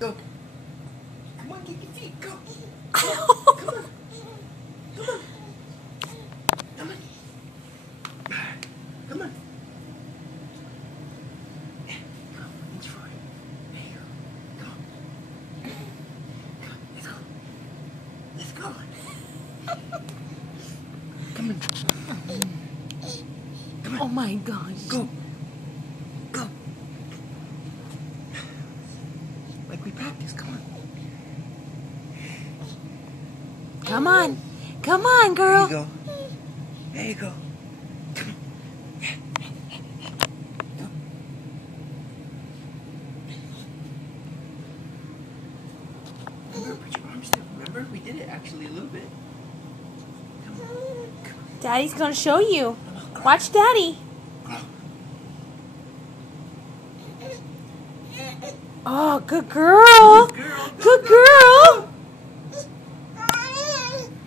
Go. Come on, get your feet. Go. Come on. Come on. Come on. Come on. Come on. Yeah, go. Reach for it. There you go. Come on. Let's go. Let's go. Come on. Come on. Oh my gosh. Go. Go. Like we practiced. Come on. Come on. Come on, girl. There you go. There you go. Come on. Go. Remember, put your arms there. Remember, we did it actually a little bit. Come on. Come on. Daddy's gonna show you. Watch Daddy. Oh, good girl. Good girl.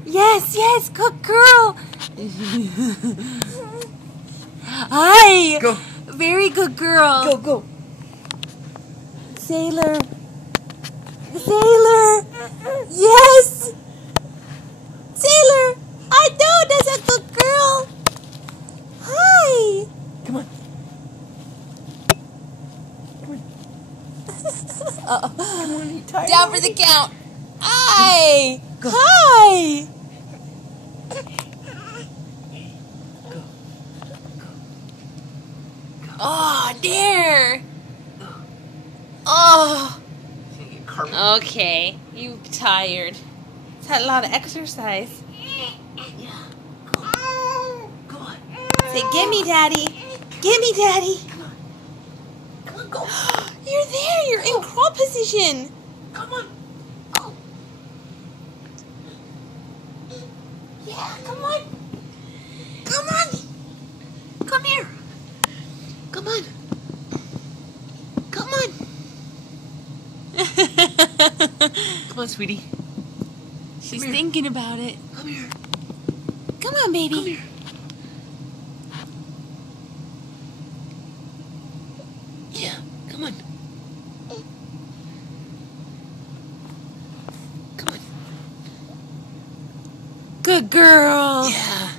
Yes, yes, good girl. Hi. Go. Very good girl. Go, go. Sailor. Sailor. Yes. Sailor. I know that's a good girl. Hi. Come on. Come on. Uh-oh. Come on, you tired? Down for the count. Hi. Go. Hi. Go. Go. Oh, there. Oh. Okay. You tired. It's had a lot of exercise. Yeah. Go. Go on. Say, gimme, Daddy. Gimme, Daddy. Come on. Come on, go. You're there. You're in crawl position. Come on. Go. Yeah, come on. Come on. Come here. Come on. Come on. Come on, sweetie. She's Come here. thinking about it. Come here. Come on, baby. Come here. Yeah, come on. Come on. Good girl. Yeah.